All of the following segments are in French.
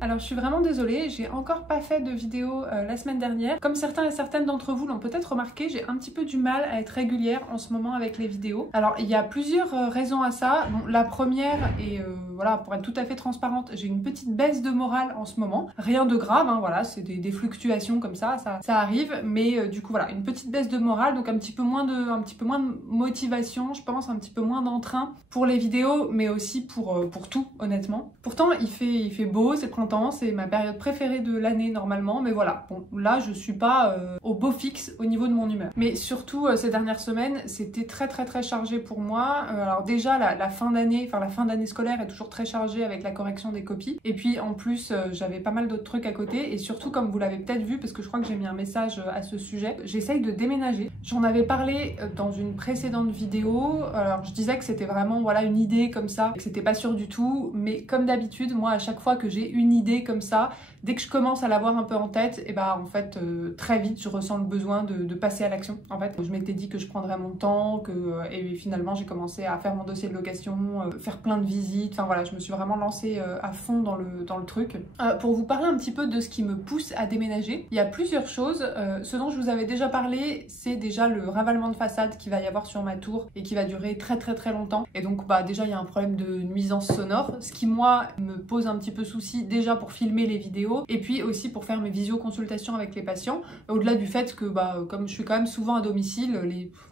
Alors je suis vraiment désolée, j'ai encore pas fait de vidéo la semaine dernière. Comme certains et certaines d'entre vous l'ont peut-être remarqué, j'ai un petit peu du mal à être régulière en ce moment avec les vidéos. Alors il y a plusieurs raisons à ça. Bon, la première, et voilà, pour être tout à fait transparente, j'ai une petite baisse de morale en ce moment. Rien de grave, hein, voilà, c'est des fluctuations comme ça arrive. Mais du coup voilà, une petite baisse de morale, donc un petit peu moins de motivation, je pense, un petit peu moins d'entrain pour les vidéos, mais aussi pour tout, honnêtement. Pourtant il fait beau, c'est le printemps, c'est ma période préférée de l'année normalement, mais voilà, bon là je suis pas au beau fixe au niveau de mon humeur. Mais surtout ces dernières semaines, c'était très chargé pour moi. Alors déjà la fin d'année, enfin la fin d'année scolaire est toujours très chargée avec la correction des copies, et puis en plus j'avais pas mal d'autres trucs à côté, et surtout comme vous l'avez peut-être vu, parce que je crois que j'ai mis un message à ce sujet, j'essaye de déménager. J'en avais parlé dans une précédente vidéo, alors je disais que c'était vraiment voilà une idée comme ça, que c'était pas sûr du tout, mais comme d'habitude, moi à chaque fois que j'ai une idée comme ça, dès que je commence à l'avoir un peu en tête, et bah en fait très vite je ressens le besoin de passer à l'action. En fait je m'étais dit que je prendrais mon temps, et finalement j'ai commencé à faire mon dossier de location, faire plein de visites, enfin voilà, je me suis vraiment lancée à fond dans le truc. Pour vous parler un petit peu de ce qui me pousse à déménager, il y a plusieurs choses. Ce dont je vous avais déjà parlé, c'est déjà le ravalement de façade qu'il va y avoir sur ma tour et qui va durer très longtemps. Et donc bah déjà il y a un problème de nuisance sonore, ce qui moi me pose un petit peu souci déjà pour filmer les vidéos et puis aussi pour faire mes visioconsultations avec les patients, au-delà du fait que bah comme je suis quand même souvent à domicile,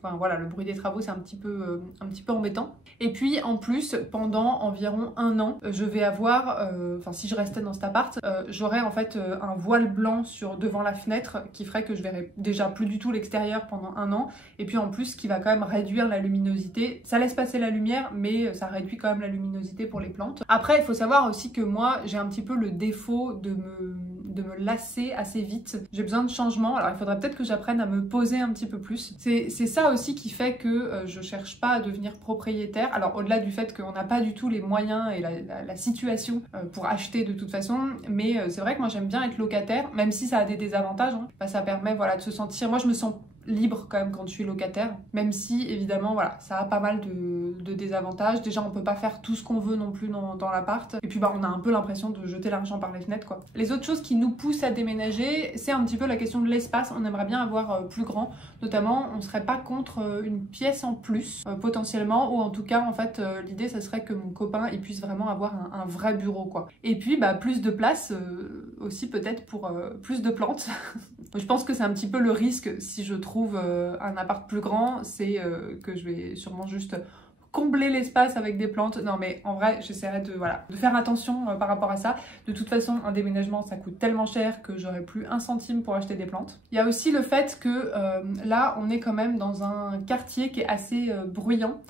enfin, voilà, le bruit des travaux c'est un petit peu embêtant. Et puis en plus pendant environ 1 an je vais avoir, enfin si je restais dans cet appart, j'aurais en fait un voile blanc devant la fenêtre qui ferait que je verrais déjà plus du tout l'extérieur pendant 1 an, et puis en plus qui va quand même réduire la luminosité. Ça laisse passer la lumière mais ça réduit quand même la luminosité pour les plantes. Après il faut savoir aussi que moi j'ai un petit peu le défaut de me lasser assez vite. J'ai besoin de changement, alors il faudrait peut-être que j'apprenne à me poser un petit peu plus. C'est ça aussi qui fait que je cherche pas à devenir propriétaire. Alors au-delà du fait qu'on n'a pas du tout les moyens et la situation pour acheter de toute façon, mais c'est vrai que moi j'aime bien être locataire, même si ça a des désavantages, hein. Bah, ça permet voilà, de se sentir... Moi je me sens libre quand même quand je suis locataire, même si évidemment voilà, ça a pas mal de désavantages. Déjà on peut pas faire tout ce qu'on veut non plus dans l'appart, et puis bah on a un peu l'impression de jeter l'argent par les fenêtres quoi. Les autres choses qui nous poussent à déménager, c'est un petit peu la question de l'espace. On aimerait bien avoir plus grand, notamment on serait pas contre une pièce en plus potentiellement, ou en tout cas en fait l'idée ça serait que mon copain il puisse vraiment avoir un vrai bureau quoi. Et puis bah plus de place aussi peut-être pour plus de plantes. Je pense que c'est un petit peu le risque si je trouve un appart plus grand, c'est que je vais sûrement juste combler l'espace avec des plantes. Non mais en vrai j'essaierai de faire attention par rapport à ça. De toute façon un déménagement ça coûte tellement cher que j'aurai plus 1 centime pour acheter des plantes. Il y a aussi le fait que là on est quand même dans un quartier qui est assez bruyant.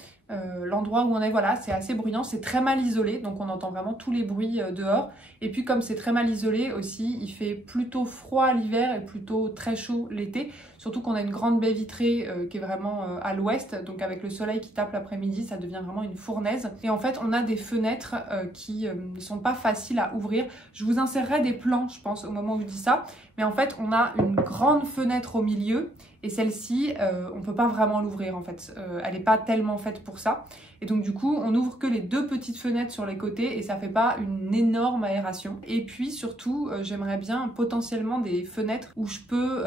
L'endroit où on est, voilà, c'est assez bruyant, c'est très mal isolé, donc on entend vraiment tous les bruits dehors. Et puis comme c'est très mal isolé aussi, il fait plutôt froid l'hiver et plutôt très chaud l'été. Surtout qu'on a une grande baie vitrée qui est vraiment à l'ouest, donc avec le soleil qui tape l'après-midi, ça devient vraiment une fournaise. Et en fait, on a des fenêtres qui ne sont pas faciles à ouvrir. Je vous insérerai des plans, je pense, au moment où je dis ça. Mais en fait, on a une grande fenêtre au milieu, et celle-ci, on peut pas vraiment l'ouvrir en fait. Elle n'est pas tellement faite pour ça. Et donc du coup, on ouvre que les 2 petites fenêtres sur les côtés et ça fait pas une énorme aération. Et puis surtout, j'aimerais bien potentiellement des fenêtres où je peux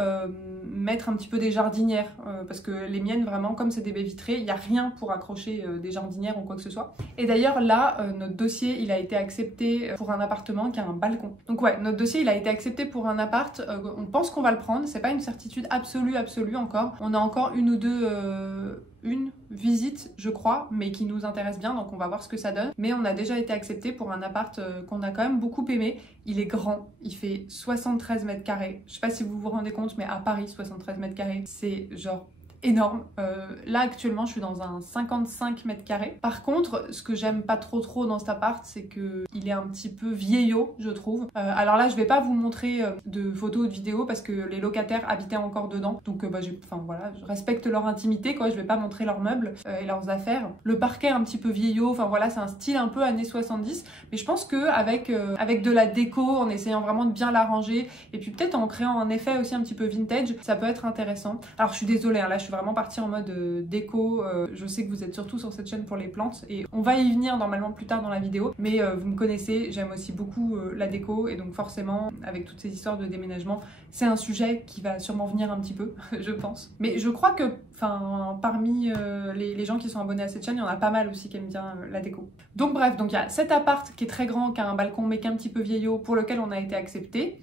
mettre un petit peu des jardinières. Parce que les miennes, vraiment, comme c'est des baies vitrées, il n'y a rien pour accrocher des jardinières ou quoi que ce soit. Et d'ailleurs, là, notre dossier, il a été accepté pour un appartement qui a un balcon. Donc ouais, notre dossier, il a été accepté pour un appart. On pense qu'on va le prendre. C'est pas une certitude absolue encore. On a encore 1 ou 2... une visite je crois, mais qui nous intéresse bien, donc on va voir ce que ça donne. Mais on a déjà été accepté pour un appart qu'on a quand même beaucoup aimé. Il est grand, il fait 73 mètres carrés. Je sais pas si vous vous rendez compte, mais à Paris 73 mètres carrés c'est genre énorme. Là actuellement je suis dans un 55 mètres carrés. Par contre, ce que j'aime pas trop dans cet appart, c'est que il est un petit peu vieillot, je trouve. Alors là je vais pas vous montrer de photos ou de vidéos parce que les locataires habitaient encore dedans. Donc voilà, je respecte leur intimité quoi, je vais pas montrer leurs meubles et leurs affaires. Le parquet est un petit peu vieillot, enfin voilà, c'est un style un peu années 70, mais je pense que avec de la déco, en essayant vraiment de bien l'arranger et puis peut-être en créant un effet aussi un petit peu vintage, ça peut être intéressant. Alors je suis désolée, hein, là je suis vraiment partie en mode déco. Je sais que vous êtes surtout sur cette chaîne pour les plantes et on va y venir normalement plus tard dans la vidéo, mais vous me connaissez, j'aime aussi beaucoup la déco et donc forcément avec toutes ces histoires de déménagement, c'est un sujet qui va sûrement venir un petit peu, je pense. Mais je crois que parmi les gens qui sont abonnés à cette chaîne, il y en a pas mal aussi qui aiment bien la déco. Donc bref, donc il y a cet appart qui est très grand, qui a un balcon mais qui est un petit peu vieillot, pour lequel on a été accepté.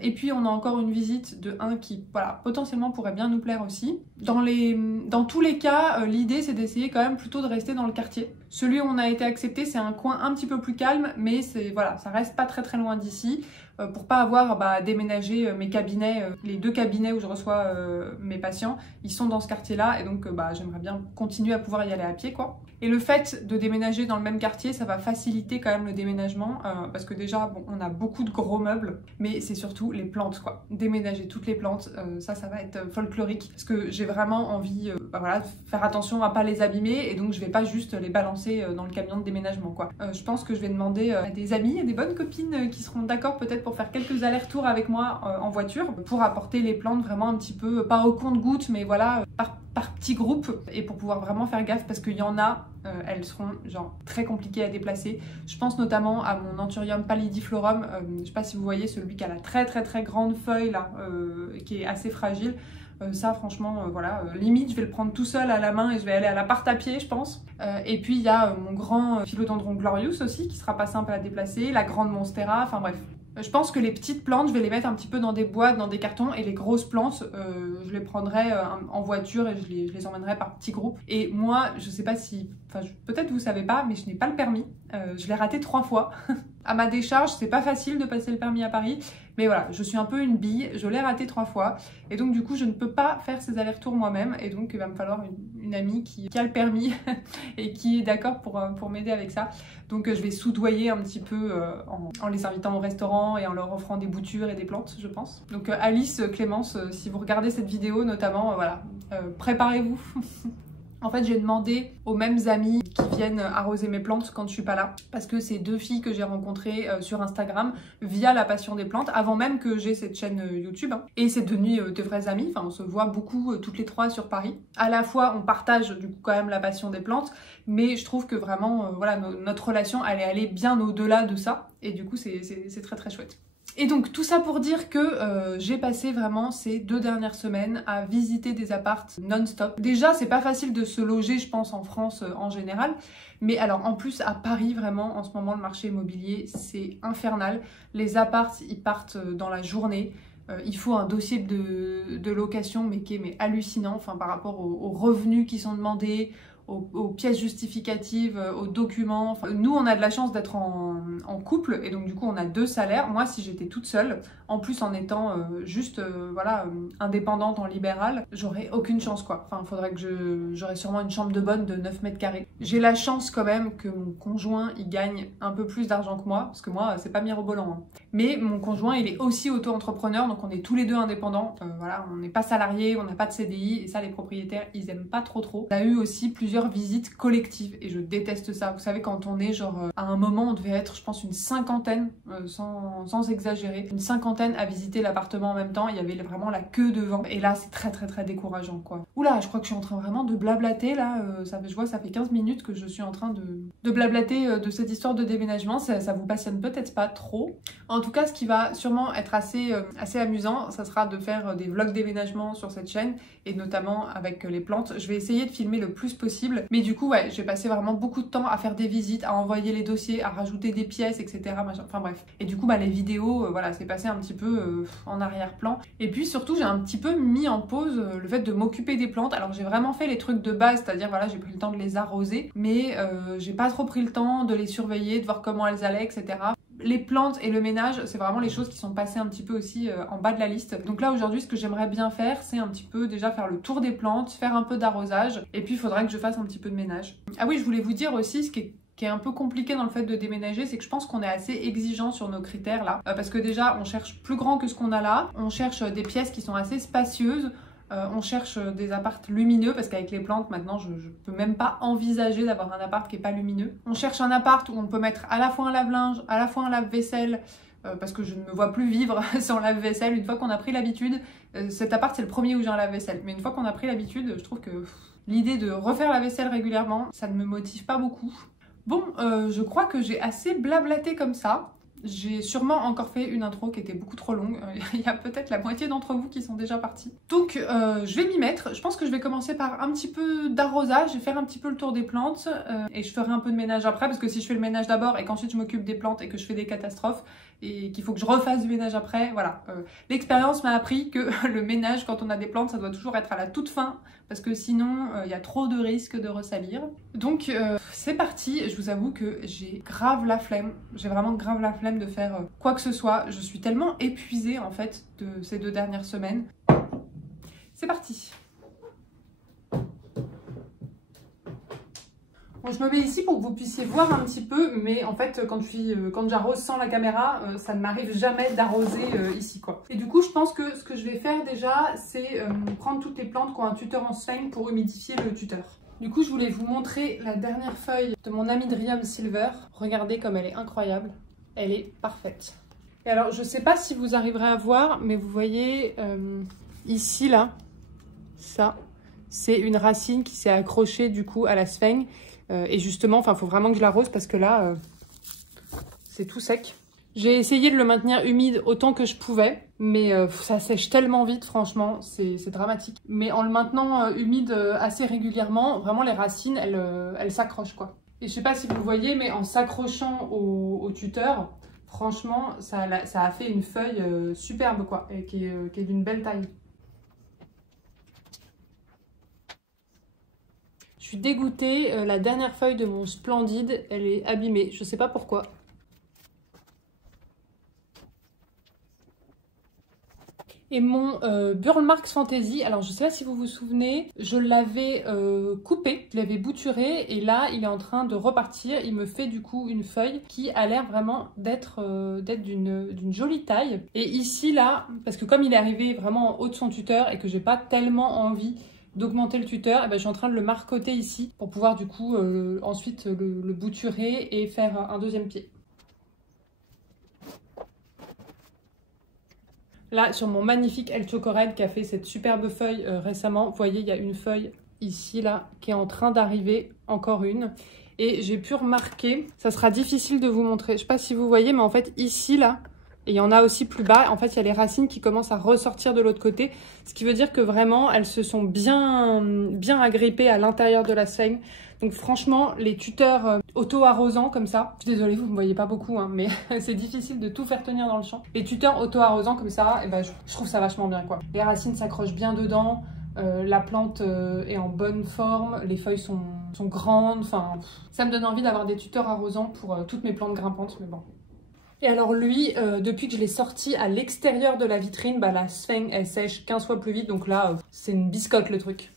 Et puis on a encore une visite de un qui voilà, potentiellement pourrait bien nous plaire aussi. Dans tous les cas, l'idée c'est d'essayer quand même plutôt de rester dans le quartier. Celui où on a été accepté, c'est un coin un petit peu plus calme, mais voilà, ça reste pas très loin d'ici. Pour pas avoir déménagé mes cabinets, les 2 cabinets où je reçois mes patients, ils sont dans ce quartier-là et donc j'aimerais bien continuer à pouvoir y aller à pied quoi. Et le fait de déménager dans le même quartier, ça va faciliter quand même le déménagement parce que déjà bon, on a beaucoup de gros meubles, mais c'est surtout les plantes quoi. Déménager toutes les plantes, ça va être folklorique parce que j'ai vraiment envie voilà, de faire attention à pas les abîmer et donc je vais pas juste les balancer dans le camion de déménagement quoi. Je pense que je vais demander à des amis, à des bonnes copines qui seront d'accord peut-être pour faire quelques allers-retours avec moi en voiture pour apporter les plantes vraiment un petit peu, pas au compte-gouttes, mais voilà, par petits groupes et pour pouvoir vraiment faire gaffe parce qu'il y en a, elles seront genre très compliquées à déplacer. Je pense notamment à mon Anthurium pallidiflorum, je sais pas si vous voyez celui qui a la très grande feuille là, qui est assez fragile. Ça franchement voilà, limite je vais le prendre tout seul à la main et je vais aller à l'appart à pied je pense. Et puis il y a mon grand Philodendron glorious aussi qui sera pas simple à déplacer, la grande monstera, enfin bref. Je pense que les petites plantes, je vais les mettre un petit peu dans des boîtes, dans des cartons, et les grosses plantes, je les prendrai en voiture et je les emmènerai par petits groupes. Et moi, je sais pas si... Enfin, peut-être vous savez pas, mais je n'ai pas le permis. Je l'ai raté 3 fois. À ma décharge, c'est pas facile de passer le permis à Paris, mais voilà, je suis un peu une bille, je l'ai raté 3 fois, et donc du coup, je ne peux pas faire ces allers-retours moi-même, et donc il va me falloir une amie qui a le permis et qui est d'accord pour m'aider avec ça. Donc je vais soudoyer un petit peu en les invitant au restaurant et en leur offrant des boutures et des plantes, je pense. Donc Alice, Clémence, si vous regardez cette vidéo notamment, voilà, préparez-vous. En fait, j'ai demandé aux mêmes amis qui viennent arroser mes plantes quand je suis pas là, parce que c'est 2 filles que j'ai rencontrées sur Instagram via la passion des plantes, avant même que j'ai cette chaîne YouTube. Hein. Et c'est devenu de vraies amies, enfin on se voit beaucoup toutes les 3 sur Paris. À la fois, on partage du coup quand même la passion des plantes, mais je trouve que vraiment, voilà, notre relation, elle est allée bien au-delà de ça, et du coup c'est très chouette. Et donc tout ça pour dire que j'ai passé vraiment ces 2 dernières semaines à visiter des apparts non-stop. Déjà c'est pas facile de se loger je pense en France en général, mais alors en plus à Paris vraiment en ce moment le marché immobilier c'est infernal. Les apparts ils partent dans la journée. Il faut un dossier de location mais qui est hallucinant enfin, par rapport aux revenus qui sont demandés, aux pièces justificatives, aux documents. Enfin, nous, on a de la chance d'être en couple et donc du coup, on a 2 salaires. Moi, si j'étais toute seule, en plus en étant juste voilà, indépendante en libéral, j'aurais aucune chance quoi. Enfin, il faudrait que j'aurais sûrement une chambre de bonne de 9 mètres carrés. J'ai la chance quand même que mon conjoint, il gagne un peu plus d'argent que moi, parce que moi, c'est pas mirobolant. Hein. Mais mon conjoint, il est aussi auto-entrepreneur, donc on est tous les 2 indépendants. Voilà, on n'est pas salariés, on n'a pas de CDI, et ça, les propriétaires, ils aiment pas trop. On a eu aussi plusieurs visites collectives, et je déteste ça. Vous savez, quand on est genre, à un moment, on devait être, je pense, une 50aine, sans exagérer, une 50aine à visiter l'appartement en même temps, il y avait vraiment la queue devant, et là, c'est très décourageant, quoi. Oula, je crois que je suis en train vraiment de blablater, là, je vois, ça fait 15 minutes que je suis en train de blablater de cette histoire de déménagement, ça vous passionne peut-être pas trop. En tout cas, ce qui va sûrement être assez amusant, ça sera de faire des vlogs déménagement sur cette chaîne, et notamment avec les plantes. Je vais essayer de filmer le plus possible, mais du coup, ouais, je vais passer vraiment beaucoup de temps à faire des visites, à envoyer les dossiers, à rajouter des pièces, etc. Machin. Enfin bref. Et du coup, les vidéos, voilà, c'est passé un petit peu en arrière-plan. Et puis surtout, j'ai un petit peu mis en pause le fait de m'occuper des plantes. Alors j'ai vraiment fait les trucs de base, c'est-à-dire, voilà, j'ai pris le temps de les arroser, mais j'ai pas trop pris le temps de les surveiller, de voir comment elles allaient, etc. les plantes et le ménage, c'est vraiment les choses qui sont passées un petit peu aussi en bas de la liste. Donc là aujourd'hui, ce que j'aimerais bien faire, c'est un petit peu déjà faire le tour des plantes, faire un peu d'arrosage, et puis il faudrait que je fasse un petit peu de ménage. Ah oui, je voulais vous dire aussi ce qui est un peu compliqué dans le fait de déménager, c'est que je pense qu'on est assez exigeant sur nos critères là, parce que déjà on cherche plus grand que ce qu'on a là, on cherche des pièces qui sont assez spacieuses, on cherche des apparts lumineux parce qu'avec les plantes maintenant je peux même pas envisager d'avoir un appart qui est pas lumineux. On cherche un appart où on peut mettre à la fois un lave-linge, à la fois un lave-vaisselle, parce que je ne me vois plus vivre sans lave-vaisselle. Une fois qu'on a pris l'habitude, cet appart c'est le premier où j'ai un lave-vaisselle, mais une fois qu'on a pris l'habitude, je trouve que l'idée de refaire la vaisselle régulièrement, ça ne me motive pas beaucoup. Bon, je crois que j'ai assez blablaté comme ça. J'ai sûrement encore fait une intro qui était beaucoup trop longue. Il y a peut-être la moitié d'entre vous qui sont déjà partis. Donc je vais m'y mettre. Je pense que je vais commencer par un petit peu d'arrosage et faire un petit peu le tour des plantes. Et je ferai un peu de ménage après, parce que si je fais le ménage d'abord et qu'ensuite je m'occupe des plantes et que je fais des catastrophes et qu'il faut que je refasse du ménage après, voilà. L'expérience m'a appris que le ménage quand on a des plantes, ça doit toujours être à la toute fin, parce que sinon il y a trop de risques de ressalir. Donc c'est parti. Je vous avoue que j'ai grave la flemme. J'ai vraiment grave la flemme de faire quoi que ce soit. Je suis tellement épuisée en fait de ces 2 dernières semaines. C'est parti. Bon, je me mets ici pour que vous puissiez voir un petit peu, mais en fait quand j'arrose sans la caméra, ça ne m'arrive jamais d'arroser ici quoi. Et du coup je pense que ce que je vais faire déjà, c'est prendre toutes les plantes qui ont un tuteur en sphène pour humidifier le tuteur. Du coup je voulais vous montrer la dernière feuille de mon Amydrium Silver. Regardez comme elle est incroyable. Elle est parfaite. Et alors, je sais pas si vous arriverez à voir, mais vous voyez ici, là, ça, c'est une racine qui s'est accrochée du coup à la sphène. Et justement, il faut vraiment que je l'arrose parce que là, c'est tout sec. J'ai essayé de le maintenir humide autant que je pouvais, mais ça sèche tellement vite, franchement, c'est dramatique. Mais en le maintenant humide assez régulièrement, vraiment les racines, elles s'accrochent quoi. Et je sais pas si vous voyez, mais en s'accrochant au tuteur, franchement, ça a fait une feuille superbe, quoi, et qui est d'une belle taille. Je suis dégoûtée, la dernière feuille de mon Splendide, elle est abîmée, je sais pas pourquoi. Et mon Burlmarx Fantasy, alors je sais pas si vous vous souvenez, je l'avais coupé, je l'avais bouturé et là il est en train de repartir. Il me fait du coup une feuille qui a l'air vraiment d'être d'une jolie taille. Et ici là, parce que comme il est arrivé vraiment en haut de son tuteur et que j'ai pas tellement envie d'augmenter le tuteur, et ben, je suis en train de le marcoter ici pour pouvoir du coup ensuite le bouturer et faire un deuxième pied. Là, sur mon magnifique El Chocorel qui a fait cette superbe feuille récemment, vous voyez, il y a une feuille ici, là, qui est en train d'arriver, encore une. Et j'ai pu remarquer, ça sera difficile de vous montrer, je sais pas si vous voyez, mais en fait, ici, là, et il y en a aussi plus bas, en fait, il y a les racines qui commencent à ressortir de l'autre côté, ce qui veut dire que vraiment, elles se sont bien agrippées à l'intérieur de la sphène. Donc franchement, les tuteurs auto-arrosants comme ça, je suis désolée, vous ne me voyez pas beaucoup, hein, mais c'est difficile de tout faire tenir dans le champ. Les tuteurs auto-arrosants comme ça, et ben, je trouve ça vachement bien, quoi. Les racines s'accrochent bien dedans, la plante est en bonne forme, les feuilles sont grandes, enfin, ça me donne envie d'avoir des tuteurs arrosants pour toutes mes plantes grimpantes, mais bon. Et alors lui, depuis que je l'ai sorti à l'extérieur de la vitrine, bah, la sphène, elle sèche 15 fois plus vite, donc là, c'est une biscotte le truc.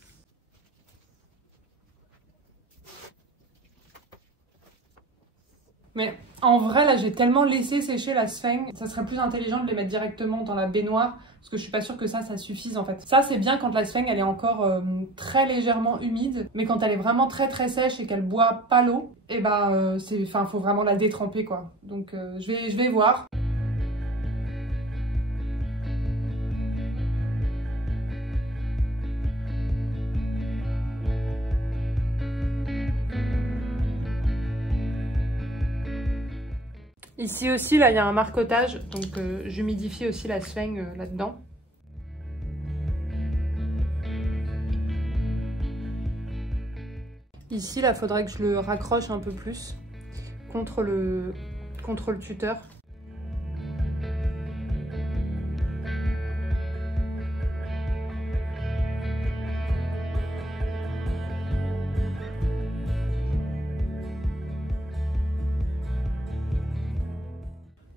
Mais en vrai, là, j'ai tellement laissé sécher la sphène, ça serait plus intelligent de les mettre directement dans la baignoire, parce que je suis pas sûre que ça suffise en fait. Ça, c'est bien quand la sphène, elle est encore très légèrement humide, mais quand elle est vraiment très sèche et qu'elle boit pas l'eau, et bah, faut vraiment la détremper quoi. Donc, je vais voir. Ici aussi, là, il y a un marcotage, donc j'humidifie aussi la sphène là-dedans. Ici, là, il faudrait que je le raccroche un peu plus contre le tuteur.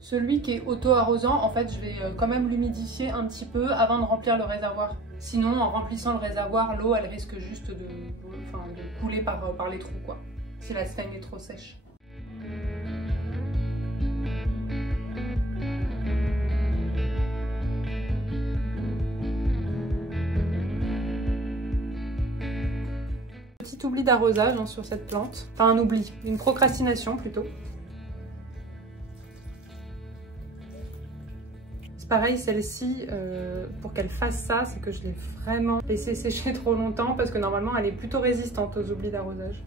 Celui qui est auto-arrosant, en fait, je vais quand même l'humidifier un petit peu avant de remplir le réservoir. Sinon, en remplissant le réservoir, l'eau, elle risque juste de couler par les trous, quoi. Si la sphène est trop sèche. Petit oubli d'arrosage hein, sur cette plante. Enfin, un oubli, une procrastination plutôt. Pareil, celle-ci, pour qu'elle fasse ça, c'est que je l'ai vraiment laissée sécher trop longtemps parce que normalement, elle est plutôt résistante aux oublis d'arrosage.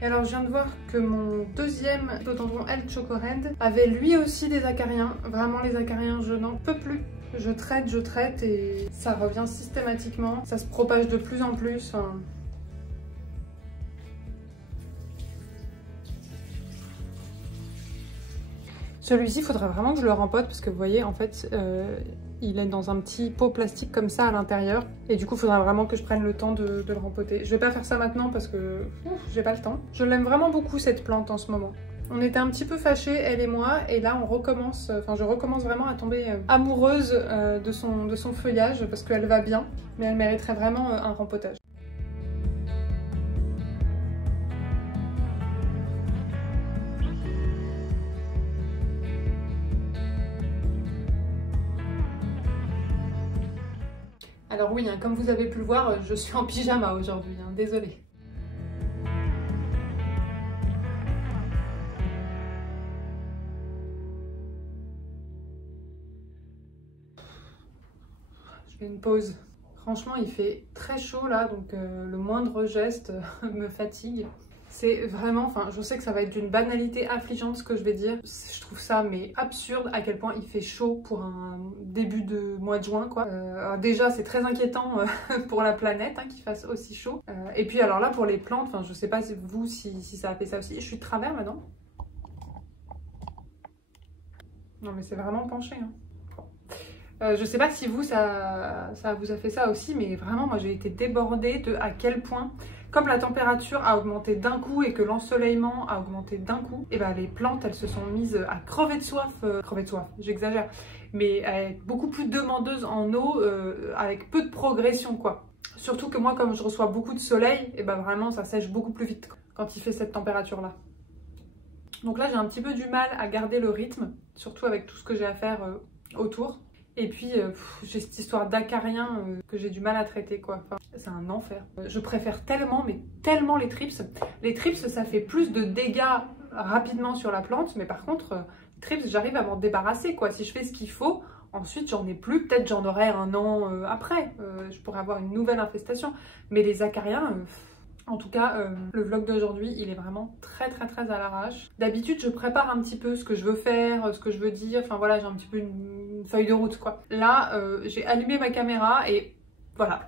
Et alors, je viens de voir que mon deuxième philodendron El Chocorend avait lui aussi des acariens. Vraiment, les acariens, je n'en peux plus. Je traite et ça revient systématiquement. Ça se propage de plus en plus. Hein. Celui-ci, il faudrait vraiment que je le rempote parce que vous voyez, en fait, il est dans un petit pot plastique comme ça à l'intérieur. Et du coup, il faudra vraiment que je prenne le temps de le rempoter. Je vais pas faire ça maintenant parce que j'ai pas le temps. Je l'aime vraiment beaucoup cette plante en ce moment. On était un petit peu fâchés, elle et moi, et là on recommence, enfin je recommence vraiment à tomber amoureuse de son feuillage parce qu'elle va bien, mais elle mériterait vraiment un rempotage. Alors oui, hein, comme vous avez pu le voir, je suis en pyjama aujourd'hui, hein, désolée. Je fais une pause. Franchement, il fait très chaud là, donc le moindre geste me fatigue. C'est vraiment, enfin je sais que ça va être d'une banalité affligeante ce que je vais dire. Je trouve ça mais absurde à quel point il fait chaud pour un début de mois de juin quoi. Déjà c'est très inquiétant pour la planète hein, qu'il fasse aussi chaud. Et puis alors là pour les plantes, enfin je sais pas si vous si ça a fait ça aussi. Je suis de travers maintenant. Non mais c'est vraiment penché hein. Je sais pas si vous ça vous a fait ça aussi, mais vraiment moi j'ai été débordée de à quel point, comme la température a augmenté d'un coup et que l'ensoleillement a augmenté d'un coup, et ben les plantes elles se sont mises à crever de soif, j'exagère, mais à être beaucoup plus demandeuses en eau avec peu de progression quoi. Surtout que moi comme je reçois beaucoup de soleil, et ben vraiment ça sèche beaucoup plus vite quand il fait cette température là. Donc là j'ai un petit peu du mal à garder le rythme, surtout avec tout ce que j'ai à faire autour. Et puis j'ai cette histoire d'acariens que j'ai du mal à traiter quoi. Enfin, c'est un enfer. Je préfère tellement, mais tellement les thrips. Les thrips ça fait plus de dégâts rapidement sur la plante, mais par contre les thrips j'arrive à m'en débarrasser quoi. Si je fais ce qu'il faut, ensuite j'en ai plus, peut-être j'en aurai un an après. Je pourrais avoir une nouvelle infestation. Mais les acariens... En tout cas, le vlog d'aujourd'hui, il est vraiment très à l'arrache. D'habitude, je prépare un petit peu ce que je veux faire, ce que je veux dire. Enfin voilà, j'ai un petit peu une feuille de route quoi. Là, j'ai allumé ma caméra et voilà.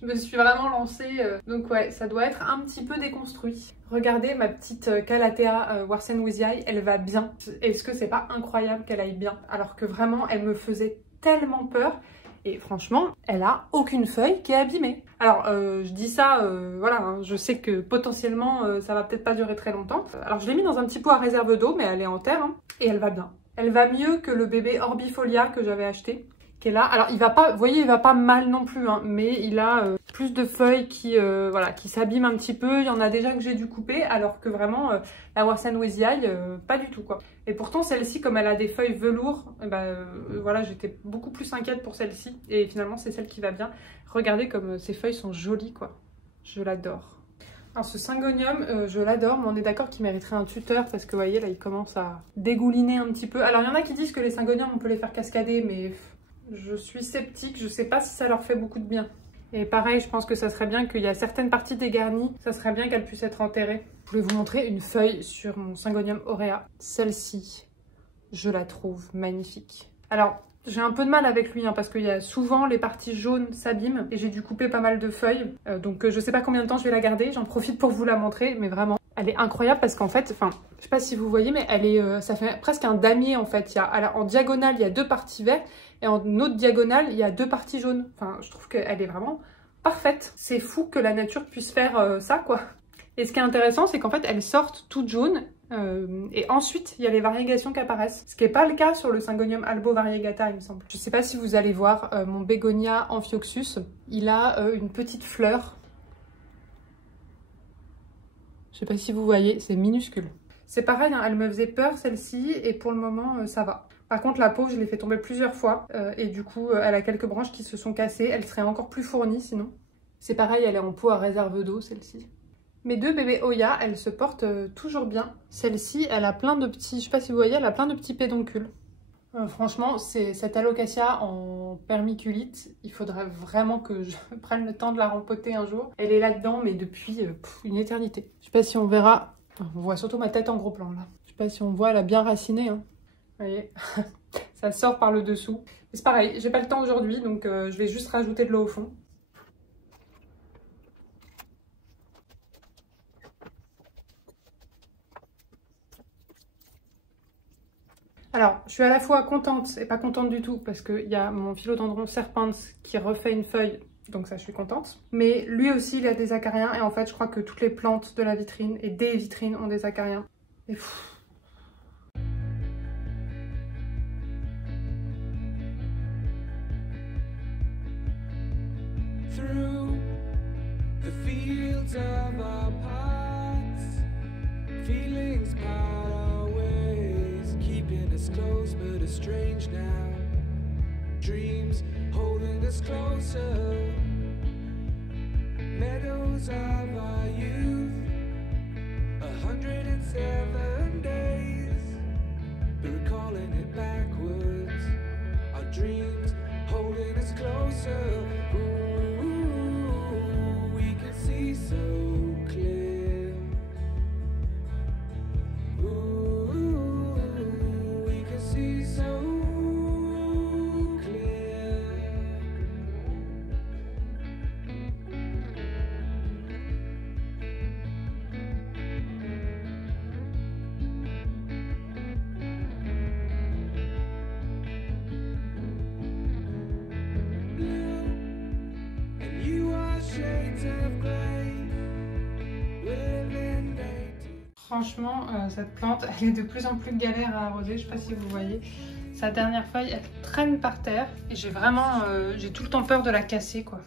Je me suis vraiment lancée. Donc ouais, ça doit être un petit peu déconstruit. Regardez ma petite Calathea Warsenwisii, elle va bien. Est-ce que c'est pas incroyable qu'elle aille bien? Alors que vraiment, elle me faisait tellement peur. Et franchement, elle a aucune feuille qui est abîmée. Alors, je dis ça, voilà, hein, je sais que potentiellement, ça va peut-être pas durer très longtemps. Alors, je l'ai mis dans un petit pot à réserve d'eau, mais elle est en terre, hein, et elle va bien. Elle va mieux que le bébé Orbifolia que j'avais acheté, qui est là. Alors, il va pas, vous voyez, il va pas mal non plus, hein, mais il a plus de feuilles qui, voilà, qui s'abîment un petit peu. Il y en a déjà que j'ai dû couper, alors que vraiment, la Warsenwisii, pas du tout, quoi. Et pourtant, celle-ci, comme elle a des feuilles velours, voilà, j'étais beaucoup plus inquiète pour celle-ci. Et finalement, c'est celle qui va bien. Regardez comme ces feuilles sont jolies, quoi. Je l'adore. Alors, ce Syngonium, je l'adore, mais on est d'accord qu'il mériterait un tuteur parce que, vous voyez, là, il commence à dégouliner un petit peu. Alors, il y en a qui disent que les Syngoniums, on peut les faire cascader, mais je suis sceptique. Je sais pas si ça leur fait beaucoup de bien. Et pareil, je pense que ça serait bien qu'il y a certaines parties dégarnies, ça serait bien qu'elles puissent être enterrées. Je vais vous montrer une feuille sur mon Syngonium aurea. Celle-ci, je la trouve magnifique. Alors, j'ai un peu de mal avec lui, hein, parce qu'il y a souvent les parties jaunes s'abîment et j'ai dû couper pas mal de feuilles. Donc je sais pas combien de temps je vais la garder, j'en profite pour vous la montrer, mais vraiment, elle est incroyable parce qu'en fait, enfin, je sais pas si vous voyez, mais elle est, ça fait presque un damier en fait. En diagonale, il y a deux parties vertes et en autre diagonale, il y a deux parties jaunes. Enfin, je trouve qu'elle est vraiment parfaite. C'est fou que la nature puisse faire ça, quoi. Et ce qui est intéressant, c'est qu'en fait, elles sortent toutes jaunes et ensuite, il y a les variegations qui apparaissent. Ce qui n'est pas le cas sur le Syngonium albo variegata, il me semble. Je ne sais pas si vous allez voir mon bégonia amphioxus. Il a une petite fleur. Je ne sais pas si vous voyez, c'est minuscule. C'est pareil, hein, elle me faisait peur celle-ci et pour le moment, ça va. Par contre, la pauvre, je l'ai fait tomber plusieurs fois et du coup, elle a quelques branches qui se sont cassées. Elle serait encore plus fournie sinon. C'est pareil, elle est en pot à réserve d'eau, celle-ci. Mes deux bébés Oya, elles se portent toujours bien. Celle-ci, elle a plein de petits, je sais pas si vous voyez, elle a plein de petits pédoncules. Franchement, c'est cette alocasia en permiculite. Il faudrait vraiment que je prenne le temps de la rempoter un jour. Elle est là-dedans, mais depuis une éternité. Je sais pas si on verra. On voit surtout ma tête en gros plan là. Je sais pas si on voit, elle a bien raciné. Hein. Vous voyez, ça sort par le dessous. C'est pareil, j'ai pas le temps aujourd'hui, donc je vais juste rajouter de l'eau au fond. Alors, je suis à la fois contente et pas contente du tout parce qu'il y a mon philodendron serpens qui refait une feuille, donc ça je suis contente. Mais lui aussi il a des acariens et en fait je crois que toutes les plantes de la vitrine et des vitrines ont des acariens. Et Through the fields of our paths, feelings part our ways, keeping us close but estranged now. Dreams holding us closer, meadows of our youth, 107 days, but recalling it backwards. Our dreams holding us closer. Ooh, we can see so clear. Ooh, we can see so clear. Franchement, cette plante, elle est de plus en plus galère à arroser. Je sais pas si vous voyez. Sa dernière feuille, elle traîne par terre. Et j'ai vraiment, j'ai tout le temps peur de la casser, quoi.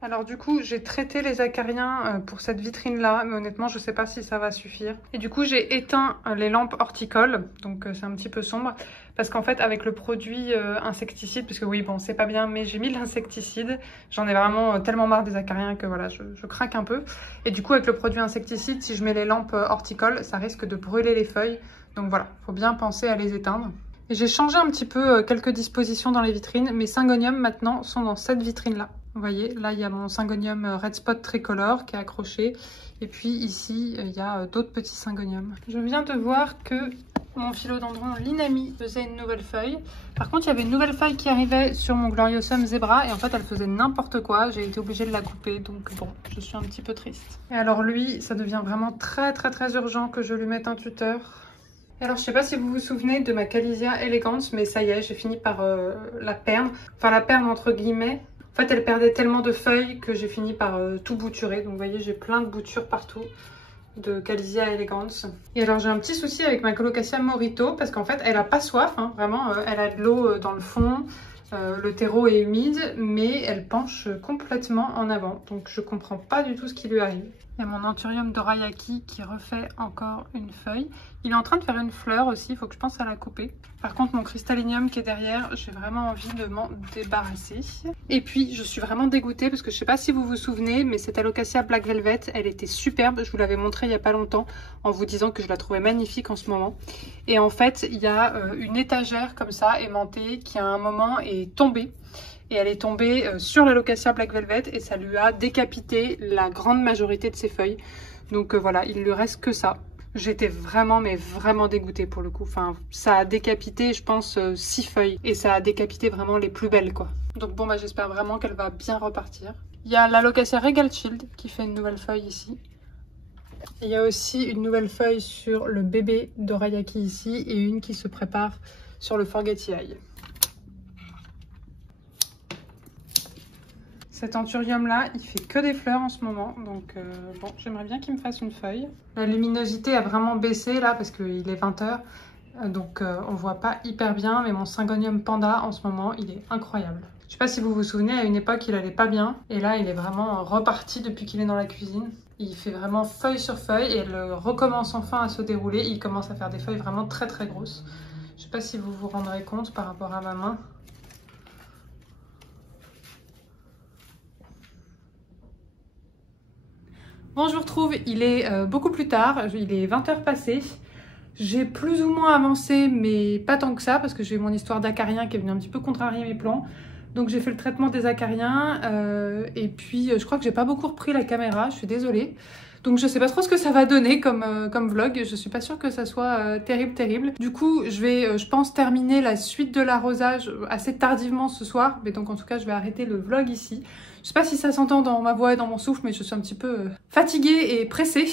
Alors du coup, j'ai traité les acariens pour cette vitrine-là, mais honnêtement, je sais pas si ça va suffire. Et du coup, j'ai éteint les lampes horticoles, donc c'est un petit peu sombre, parce qu'en fait, avec le produit insecticide, parce que oui, bon, c'est pas bien, mais j'ai mis de l'insecticide, j'en ai vraiment tellement marre des acariens que voilà, je craque un peu. Et du coup, avec le produit insecticide, si je mets les lampes horticoles, ça risque de brûler les feuilles, donc voilà, faut bien penser à les éteindre. Et j'ai changé un petit peu quelques dispositions dans les vitrines. Mes syngoniums maintenant sont dans cette vitrine-là. Vous voyez, là il y a mon syngonium Red Spot tricolore qui est accroché. Et puis ici, il y a d'autres petits syngoniums. Je viens de voir que mon philodendron Linami faisait une nouvelle feuille. Par contre, il y avait une nouvelle feuille qui arrivait sur mon Gloriosum Zebra et en fait, elle faisait n'importe quoi. J'ai été obligée de la couper, donc bon, je suis un petit peu triste. Et alors lui, ça devient vraiment très urgent que je lui mette un tuteur. Et alors, je sais pas si vous vous souvenez de ma Calisia elegans, mais ça y est, j'ai fini par la perdre. Enfin, la perdre entre guillemets. En fait, elle perdait tellement de feuilles que j'ai fini par tout bouturer. Donc, vous voyez, j'ai plein de boutures partout de Calisia elegans. Et alors, j'ai un petit souci avec ma Colocasia morito parce qu'en fait, elle a pas soif. Hein, vraiment, elle a de l'eau dans le fond. Le terreau est humide, mais elle penche complètement en avant. Donc, je comprends pas du tout ce qui lui arrive. Il y a mon Anthurium dorayaki qui refait encore une feuille. Il est en train de faire une fleur aussi, il faut que je pense à la couper. Par contre, mon Crystallinium qui est derrière, j'ai vraiment envie de m'en débarrasser. Et puis, je suis vraiment dégoûtée parce que je sais pas si vous vous souvenez, mais cette Alocasia Black Velvet, elle était superbe. Je vous l'avais montrée il y a pas longtemps en vous disant que je la trouvais magnifique en ce moment. Et en fait, il y a une étagère comme ça, aimantée, qui à un moment est tombée. Et elle est tombée sur l'Alocasia Black Velvet et ça lui a décapité la grande majorité de ses feuilles. Donc voilà, il lui reste que ça. J'étais vraiment, mais vraiment dégoûtée pour le coup. Enfin, ça a décapité, je pense, 6 feuilles. Et ça a décapité vraiment les plus belles, quoi. Donc bon, bah j'espère vraiment qu'elle va bien repartir. Il y a l'Alocasia Regal Shield qui fait une nouvelle feuille ici. Il y a aussi une nouvelle feuille sur le bébé d'Orayaki ici et une qui se prépare sur le Forgettii. Cet anthurium là, il fait que des fleurs en ce moment, donc bon, j'aimerais bien qu'il me fasse une feuille. La luminosité a vraiment baissé là parce qu'il est 20 h, donc on voit pas hyper bien, mais mon Syngonium Panda en ce moment, il est incroyable. Je sais pas si vous vous souvenez, à une époque il allait pas bien, et là il est vraiment reparti depuis qu'il est dans la cuisine. Il fait vraiment feuille sur feuille et elle recommence enfin à se dérouler. Il commence à faire des feuilles vraiment très très grosses. Je sais pas si vous vous rendrez compte par rapport à ma main. Bon, je vous retrouve, il est beaucoup plus tard, il est 20 h passées. J'ai plus ou moins avancé, mais pas tant que ça, parce que j'ai eu mon histoire d'acarien qui est venu un petit peu contrarier mes plans. Donc j'ai fait le traitement des acariens, et puis je crois que j'ai pas beaucoup repris la caméra, je suis désolée. Donc je sais pas trop ce que ça va donner comme vlog, je suis pas sûre que ça soit terrible. Du coup je vais, je pense, terminer la suite de l'arrosage assez tardivement ce soir, mais donc en tout cas je vais arrêter le vlog ici. Je sais pas si ça s'entend dans ma voix et dans mon souffle, mais je suis un petit peu fatiguée et pressée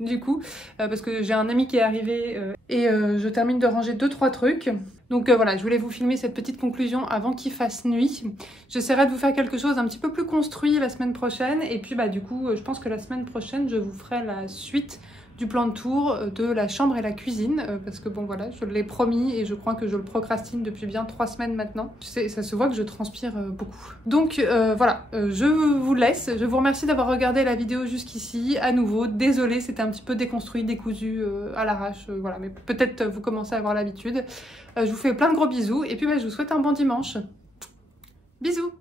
du coup, parce que j'ai un ami qui est arrivé et je termine de ranger 2-3 trucs. Donc voilà, je voulais vous filmer cette petite conclusion avant qu'il fasse nuit. J'essaierai de vous faire quelque chose d'un petit peu plus construit la semaine prochaine. Et puis bah du coup, je pense que la semaine prochaine, je vous ferai la suite du plan de tour de la chambre et la cuisine. Parce que bon voilà, je l'ai promis et je crois que je le procrastine depuis bien 3 semaines maintenant. Tu sais, ça se voit que je transpire beaucoup. Donc voilà, je vous laisse. Je vous remercie d'avoir regardé la vidéo jusqu'ici. À nouveau, désolée, c'était un petit peu déconstruit, décousu, à l'arrache. Voilà, mais peut-être vous commencez à avoir l'habitude. Je vous fais plein de gros bisous et puis bah, je vous souhaite un bon dimanche. Bisous!